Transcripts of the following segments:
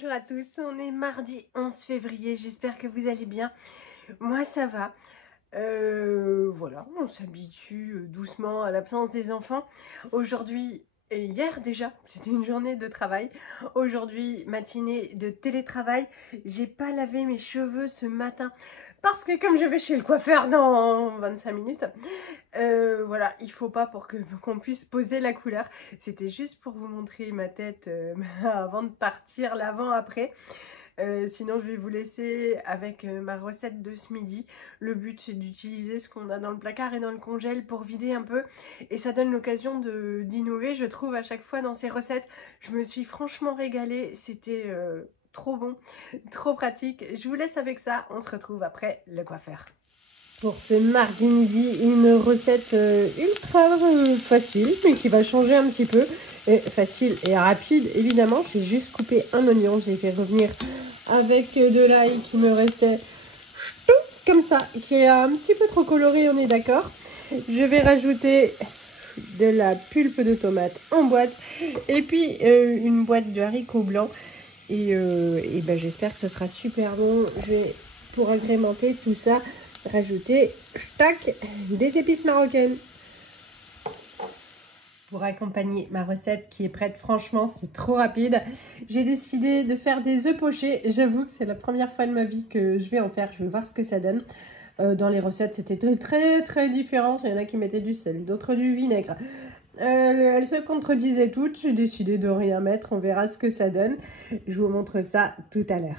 Bonjour à tous, on est mardi 11 février, j'espère que vous allez bien. Moi ça va. Voilà, on s'habitue doucement à l'absence des enfants. Aujourd'hui et hier déjà, c'était une journée de travail. Aujourd'hui, matinée de télétravail. J'ai pas lavé mes cheveux ce matin parce que comme je vais chez le coiffeur dans 25 minutes, voilà, il faut pas pour qu'on puisse poser la couleur. C'était juste pour vous montrer ma tête avant de partir, l'avant-après. Sinon, je vais vous laisser avec ma recette de ce midi. Le but, c'est d'utiliser ce qu'on a dans le placard et dans le congèle pour vider un peu. Et ça donne l'occasion d'innover, je trouve, à chaque fois dans ces recettes. Je me suis franchement régalée. C'était trop bon, trop pratique. Je vous laisse avec ça. On se retrouve après le coiffeur. Pour ce mardi midi, une recette ultra facile, mais qui va changer un petit peu. Et facile et rapide, évidemment. J'ai juste coupé un oignon. J'ai fait revenir avec de l'ail qui me restait comme ça, qui est un petit peu trop coloré, on est d'accord. Je vais rajouter de la pulpe de tomate en boîte et puis une boîte de haricots blancs. Et ben, j'espère que ce sera super bon. Je vais, pour agrémenter tout ça, rajouter tac, des épices marocaines. Pour accompagner ma recette qui est prête, franchement c'est trop rapide, j'ai décidé de faire des œufs pochés. J'avoue que c'est la première fois de ma vie que je vais en faire, je vais voir ce que ça donne. Dans les recettes c'était très différent, il y en a qui mettaient du sel, d'autres du vinaigre. Elles se contredisaient toutes, j'ai décidé de rien mettre, on verra ce que ça donne. Je vous montre ça tout à l'heure.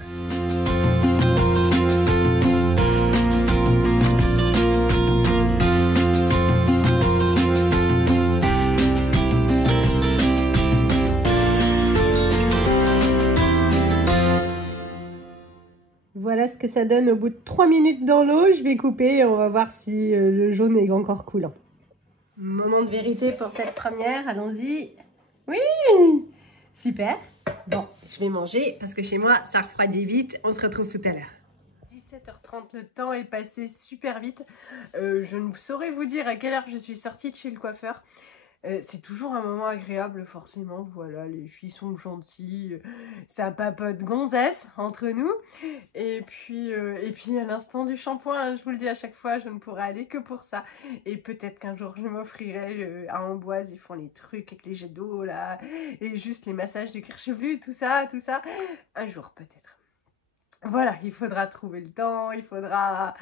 Voilà ce que ça donne au bout de 3 minutes dans l'eau. Je vais couper et on va voir si le jaune est encore coulant. Moment de vérité pour cette première, allons-y. Oui, super. Bon, je vais manger parce que chez moi, ça refroidit vite. On se retrouve tout à l'heure. 17h30, le temps est passé super vite. Je ne saurais vous dire à quelle heure je suis sortie de chez le coiffeur. C'est toujours un moment agréable, forcément. Voilà, les filles sont gentilles, ça papote gonzesse entre nous. Et puis à l'instant du shampoing, hein, je vous le dis à chaque fois, je ne pourrai aller que pour ça. Et peut-être qu'un jour je m'offrirai à Amboise, ils font les trucs avec les jets d'eau là, et juste les massages du cuir chevelu, tout ça. Un jour peut-être. Voilà, il faudra trouver le temps, il faudra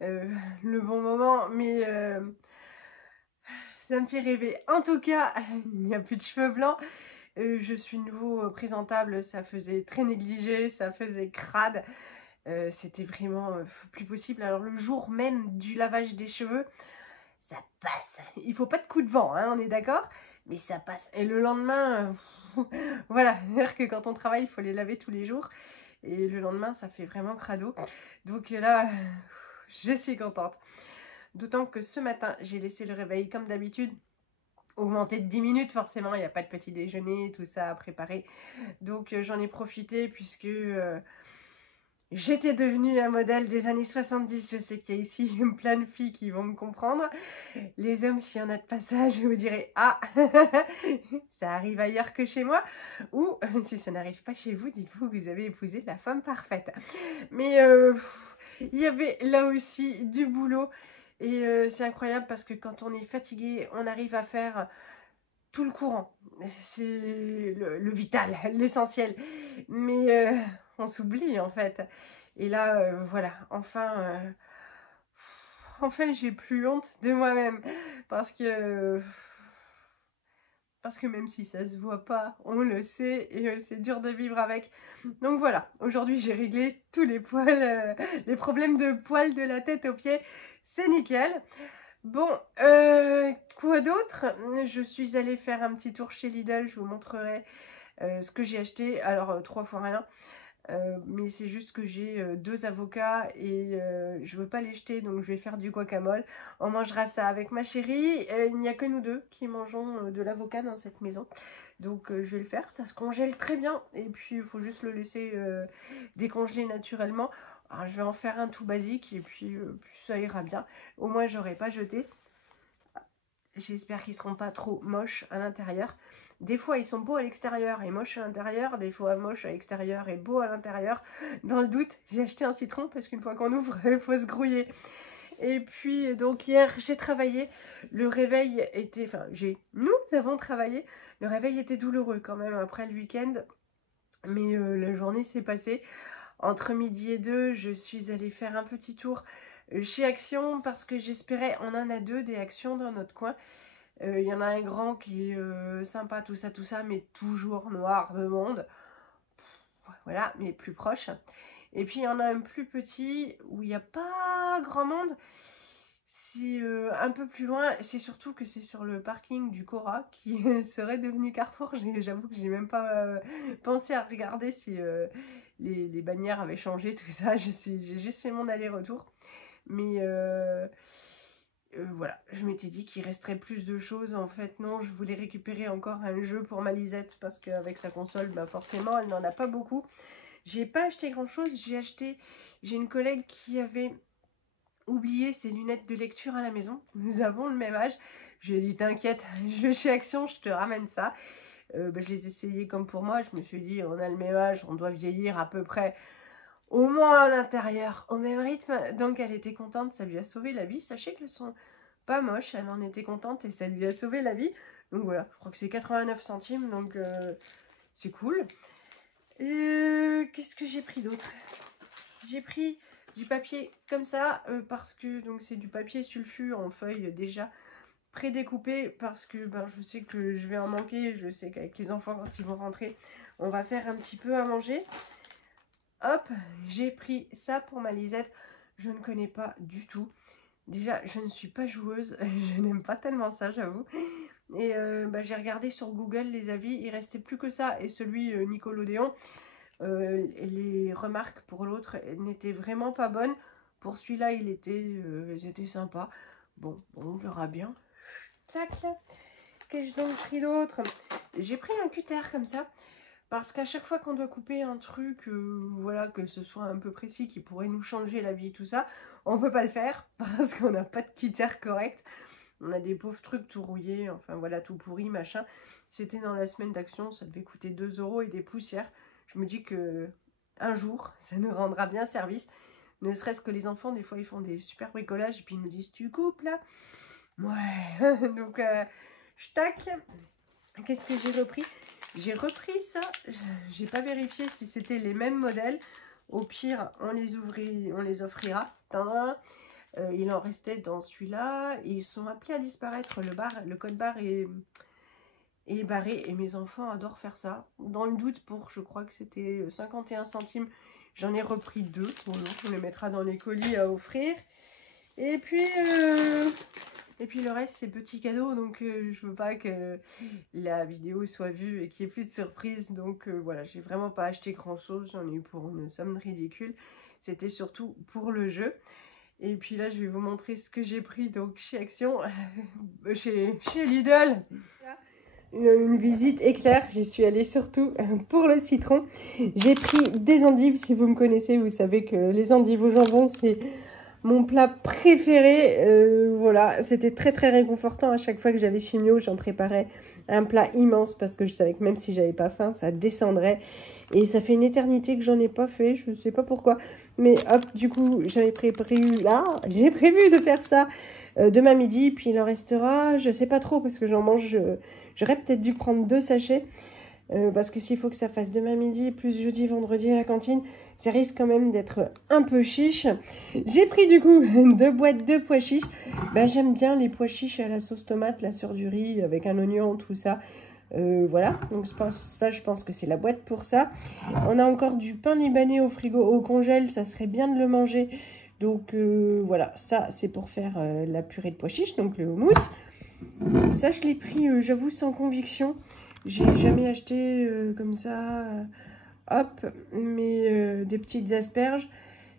le bon moment, mais ça me fait rêver. En tout cas, il n'y a plus de cheveux blancs. Je suis nouveau présentable, ça faisait très négligé, ça faisait crade. C'était vraiment plus possible. Alors le jour même du lavage des cheveux, ça passe. Il faut pas de coup de vent, hein, on est d'accord, mais ça passe. Et le lendemain, voilà, c'est-à-dire que quand on travaille, il faut les laver tous les jours. Et le lendemain, ça fait vraiment crado. Donc là, je suis contente. D'autant que ce matin, j'ai laissé le réveil comme d'habitude augmenté de 10 minutes, forcément, il n'y a pas de petit déjeuner, tout ça à préparer. Donc j'en ai profité puisque j'étais devenue un modèle des années 70. Je sais qu'il y a ici plein de filles qui vont me comprendre. Les hommes, s'il y en a de passage, vous direz « Ah, ça arrive ailleurs que chez moi ». Ou si ça n'arrive pas chez vous, dites-vous que vous avez épousé la femme parfaite. Mais il y avait là aussi du boulot. Et c'est incroyable parce que quand on est fatigué, on arrive à faire tout le courant. C'est le vital, l'essentiel. Mais on s'oublie en fait. Et là, voilà, enfin j'ai plus honte de moi-même. Parce que même si ça se voit pas, on le sait et c'est dur de vivre avec. Donc voilà, aujourd'hui j'ai réglé tous les poils, les problèmes de poils de la tête aux pieds. C'est nickel. Bon, quoi d'autre? Je suis allée faire un petit tour chez Lidl, je vous montrerai ce que j'ai acheté. Alors, 3 fois rien, mais c'est juste que j'ai 2 avocats et je veux pas les jeter, donc je vais faire du guacamole. On mangera ça avec ma chérie. Il n'y a que nous deux qui mangeons de l'avocat dans cette maison. Donc je vais le faire, ça se congèle très bien. Et puis il faut juste le laisser décongeler naturellement. Alors je vais en faire un tout basique et puis ça ira bien. Au moins j'aurai pas jeté. J'espère qu'ils seront pas trop moches à l'intérieur. Des fois, ils sont beaux à l'extérieur et moches à l'intérieur. Des fois, moches à l'extérieur et beaux à l'intérieur. Dans le doute, j'ai acheté un citron parce qu'une fois qu'on ouvre, il faut se grouiller. Et puis, donc hier, j'ai travaillé. Le réveil était... Enfin, nous avons travaillé. Le réveil était douloureux quand même après le week-end. Mais la journée s'est passée. Entre midi et 2, je suis allée faire un petit tour chez Action parce que j'espérais... On en a 2 des Actions dans notre coin. Il y en a un grand qui est sympa, tout ça, mais toujours noir de monde. Voilà, mais plus proche. Et puis il y en a un plus petit où il n'y a pas grand monde. C'est un peu plus loin. C'est surtout que c'est sur le parking du Cora qui serait devenu Carrefour. J'avoue que j'ai même pas pensé à regarder si les bannières avaient changé, tout ça. J'ai juste fait mon aller-retour. Mais voilà, je m'étais dit qu'il resterait plus de choses. En fait, non, je voulais récupérer encore un jeu pour ma Lisette parce qu'avec sa console, bah forcément, elle n'en a pas beaucoup. J'ai pas acheté grand chose. J'ai une collègue qui avait oublié ses lunettes de lecture à la maison. Nous avons le même âge. Je lui ai dit, t'inquiète, je vais chez Action, je te ramène ça. Je les ai essayées comme pour moi. Je me suis dit, on a le même âge, on doit vieillir à peu près au moins à l'intérieur, au même rythme. Donc elle était contente, ça lui a sauvé la vie. Sachez qu'elles sont pas moches, elle en était contente et ça lui a sauvé la vie. Donc voilà, je crois que c'est 89 centimes, donc c'est cool. Qu'est-ce que j'ai pris d'autre? J'ai pris du papier comme ça, parce que c'est du papier sulfu en feuille déjà prédécoupé, parce que je sais que je vais en manquer. Je sais qu'avec les enfants, quand ils vont rentrer, on va faire un petit peu à manger. Hop, j'ai pris ça pour ma Lisette. Je ne connais pas du tout. Déjà, je ne suis pas joueuse. Je n'aime pas tellement ça, j'avoue. Et j'ai regardé sur Google les avis. Il restait plus que ça. Et celui Nickelodeon, les remarques pour l'autre n'étaient vraiment pas bonnes. Pour celui-là, ils étaient sympas. Bon, on verra bien. Tac. Qu'ai-je donc pris d'autre? J'ai pris un cutter comme ça. Parce qu'à chaque fois qu'on doit couper un truc, voilà, que ce soit un peu précis, qui pourrait nous changer la vie, tout ça, on peut pas le faire parce qu'on n'a pas de cutter correct. On a des pauvres trucs tout rouillés, enfin voilà, tout pourri, machin. C'était dans la semaine d'Action, ça devait coûter 2 € et des poussières. Je me dis que un jour, ça nous rendra bien service. Ne serait-ce que les enfants, des fois, ils font des super bricolages et puis ils nous disent, tu coupes là? Ouais, donc, tac. Qu'est-ce que j'ai repris? J'ai repris ça, j'ai pas vérifié si c'était les mêmes modèles. Au pire, on les offrira. Il en restait dans celui-là. Ils sont appelés à disparaître. Le code barre est barré. Et mes enfants adorent faire ça. Dans le doute, je crois que c'était 51 centimes. J'en ai repris 2. Bon, on les mettra dans les colis à offrir. Et puis le reste, c'est petits cadeaux, donc je veux pas que la vidéo soit vue et qu'il n'y ait plus de surprise. Donc voilà, j'ai vraiment pas acheté grand chose, j'en ai eu pour une somme ridicule. C'était surtout pour le jeu. Et puis là, je vais vous montrer ce que j'ai pris donc chez Action, chez Lidl. Une visite éclair, j'y suis allée surtout pour le citron. J'ai pris des endives, si vous me connaissez, vous savez que les endives au jambon, c'est mon plat préféré. Voilà, c'était très très réconfortant. À chaque fois que j'avais chimio, j'en préparais un plat immense parce que je savais que même si j'avais pas faim, ça descendrait. Et ça fait une éternité que j'en ai pas fait, je sais pas pourquoi. Mais hop, du coup, j'ai prévu de faire ça demain midi. Puis il en restera, je sais pas trop parce que j'en mange. J'aurais peut-être dû prendre 2 sachets. Parce que s'il faut que ça fasse demain midi, plus jeudi, vendredi à la cantine, ça risque quand même d'être un peu chiche. J'ai pris du coup 2 boîtes de pois chiches. J'aime bien les pois chiches à la sauce tomate, là sur du riz, avec un oignon, tout ça. Voilà, donc je pense que c'est la boîte pour ça. On a encore du pain libanais au frigo, au congèle, ça serait bien de le manger. Donc voilà, ça c'est pour faire la purée de pois chiches, donc le houmous. Ça je l'ai pris, j'avoue, sans conviction. J'ai jamais acheté comme ça, hop, mais des petites asperges.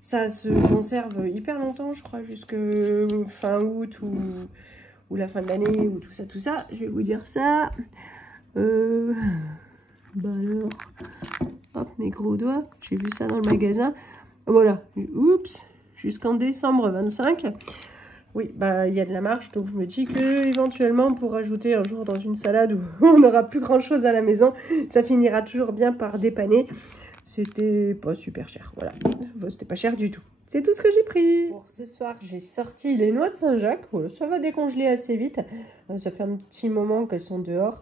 Ça se conserve hyper longtemps, je crois, jusque fin août ou la fin de l'année, ou tout ça. Je vais vous dire ça. Alors, hop, mes gros doigts, j'ai vu ça dans le magasin. Voilà, oups, jusqu'en décembre 25. Oui, bah il y a de la marge, donc je me dis que éventuellement pour rajouter un jour dans une salade où on n'aura plus grand chose à la maison, ça finira toujours bien par dépanner. C'était pas super cher, voilà. C'était pas cher du tout. C'est tout ce que j'ai pris. Pour ce soir, j'ai sorti les noix de Saint-Jacques. Voilà, ça va décongeler assez vite. Ça fait un petit moment qu'elles sont dehors.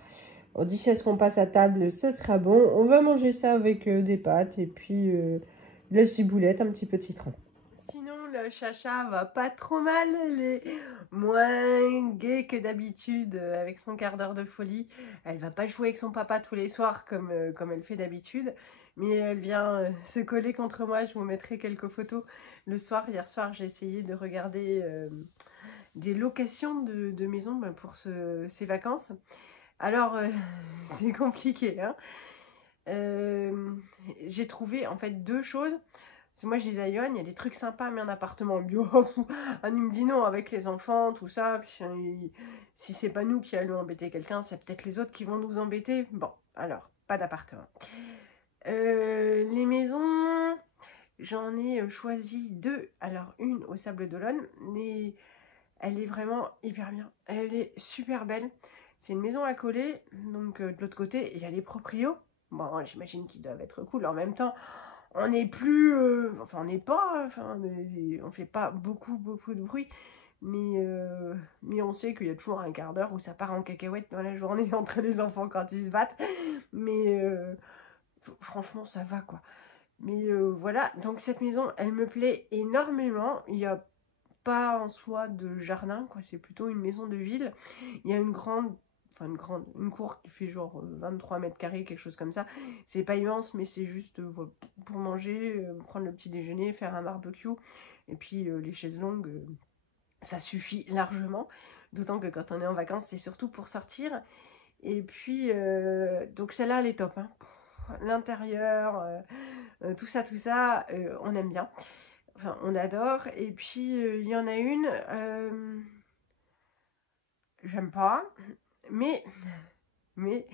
D'ici à ce qu'on passe à table, ce sera bon. On va manger ça avec des pâtes et puis de la ciboulette, un petit peu de citron. Sinon, le chacha va pas trop mal. Elle est moins gaie que d'habitude avec son quart d'heure de folie. Elle va pas jouer avec son papa tous les soirs comme elle fait d'habitude. Mais elle vient se coller contre moi. Je vous mettrai quelques photos le soir. Hier soir, j'ai essayé de regarder des locations de maisons pour ces vacances. Alors, c'est compliqué, hein. J'ai trouvé en fait deux choses. Parce que moi, je disais à Johan, il y a des trucs sympas, mais en appartement bio. Il me dit non, avec les enfants, tout ça. Si c'est pas nous qui allons embêter quelqu'un, c'est peut-être les autres qui vont nous embêter. Bon, alors, pas d'appartement. Les maisons, j'en ai choisi deux. Alors, une au Sable d'Olonne, mais elle est vraiment hyper bien. Elle est super belle. C'est une maison à coller, donc de l'autre côté, il y a les proprios. Bon, j'imagine qu'ils doivent être cool. En même temps, on n'est plus... enfin, on n'est pas... Enfin, on fait pas beaucoup de bruit. Mais on sait qu'il y a toujours un quart d'heure où ça part en cacahuète dans la journée entre les enfants quand ils se battent. Mais franchement, ça va, quoi. Mais voilà, donc cette maison, elle me plaît énormément. Il y a pas en soi de jardin, quoi. C'est plutôt une maison de ville. Il y a une grande, une cour qui fait genre 23 mètres carrés, quelque chose comme ça. C'est pas immense, mais c'est juste pour manger, prendre le petit déjeuner, faire un barbecue. Et puis les chaises longues, ça suffit largement. D'autant que quand on est en vacances, c'est surtout pour sortir. Et puis, donc celle-là, elle est top, hein. L'intérieur, tout ça, on aime bien. Enfin, on adore. Et puis, il y en a une, j'aime pas, mais, mais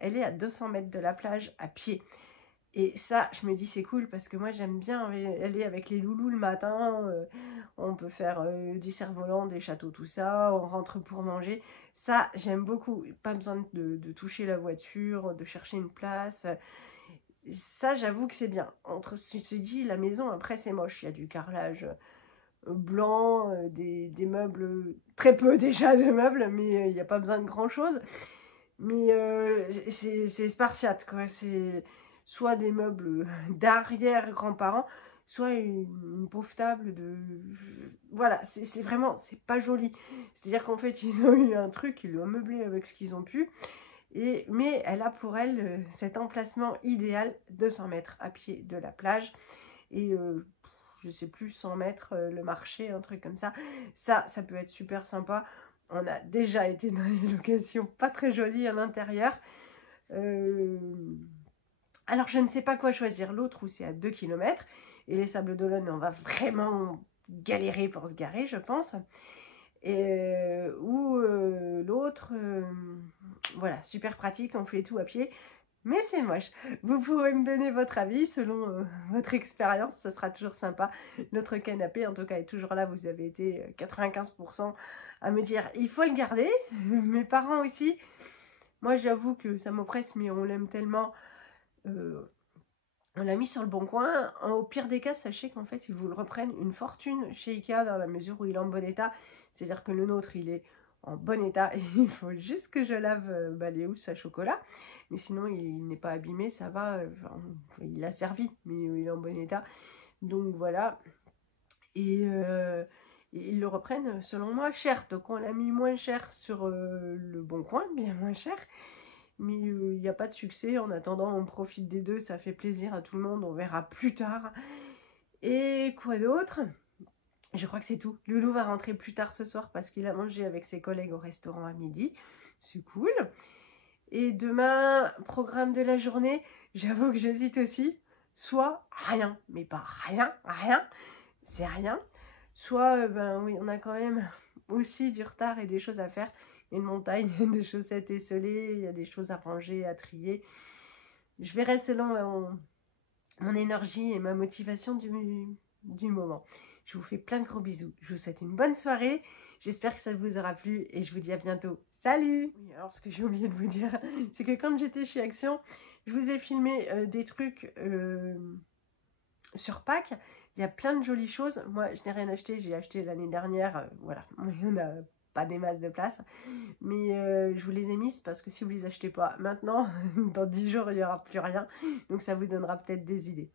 elle est à 200 mètres de la plage à pied. Et ça, je me dis, c'est cool parce que moi, j'aime bien aller avec les loulous le matin. On peut faire du cerf-volant, des châteaux, tout ça. On rentre pour manger. Ça, j'aime beaucoup. Pas besoin de toucher la voiture, de chercher une place. Ça, j'avoue que c'est bien. Entre ceci dit, la maison, après, c'est moche. Il y a du carrelage blanc, des meubles, très peu déjà de meubles, mais il n'y a pas besoin de grand chose. Mais c'est spartiate, quoi. C'est soit des meubles d'arrière-grands-parents, soit une pauvre table de... Voilà, c'est vraiment, c'est pas joli. C'est-à-dire qu'en fait, ils ont eu un truc, ils l'ont meublé avec ce qu'ils ont pu. Mais elle a pour elle cet emplacement idéal, 200 mètres à pied de la plage. Et je sais plus, 100 mètres, le marché, un truc comme ça. Ça peut être super sympa. On a déjà été dans des locations pas très jolies à l'intérieur. Alors, je ne sais pas quoi choisir. L'autre, où c'est à 2 km. Et les Sables d'Olonne, on va vraiment galérer pour se garer, je pense. Ou l'autre, voilà, super pratique, on fait tout à pied. Mais c'est moche. Vous pourrez me donner votre avis selon votre expérience, ça sera toujours sympa. Notre canapé, en tout cas, est toujours là. Vous avez été 95% à me dire, il faut le garder. Mes parents aussi. Moi, j'avoue que ça m'oppresse, mais on l'aime tellement. On l'a mis sur le bon coin. Au pire des cas, sachez qu'en fait, ils vous le reprennent une fortune chez Ikea dans la mesure où il est en bon état. C'est-à-dire que le nôtre, il est en bon état. Il faut juste que je lave les housses à chocolat. Mais sinon, il n'est pas abîmé, ça va. Enfin, il a servi, mais il est en bon état. Donc voilà. Et ils le reprennent, selon moi, cher. Donc on l'a mis moins cher sur le bon coin, bien moins cher. Mais il n'y a pas de succès. En attendant, on profite des deux. Ça fait plaisir à tout le monde. On verra plus tard. Et quoi d'autre? Je crois que c'est tout. Loulou va rentrer plus tard ce soir parce qu'il a mangé avec ses collègues au restaurant à midi. C'est cool. Et demain, programme de la journée. J'avoue que j'hésite aussi. Soit rien, mais pas rien, c'est rien. Soit, ben oui, on a quand même aussi du retard et des choses à faire. Une montagne de chaussettes esselées, il y a des choses à ranger, à trier. Je verrai selon mon énergie et ma motivation du moment. Je vous fais plein de gros bisous. Je vous souhaite une bonne soirée. J'espère que ça vous aura plu et je vous dis à bientôt. Salut! Oui, alors ce que j'ai oublié de vous dire, c'est que quand j'étais chez Action, je vous ai filmé des trucs sur Pâques. Il y a plein de jolies choses. Moi, je n'ai rien acheté. J'ai acheté l'année dernière. Voilà, on n'a pas des masses de place. Mais je vous les ai mises parce que si vous ne les achetez pas maintenant, dans 10 jours, il n'y aura plus rien. Donc ça vous donnera peut-être des idées.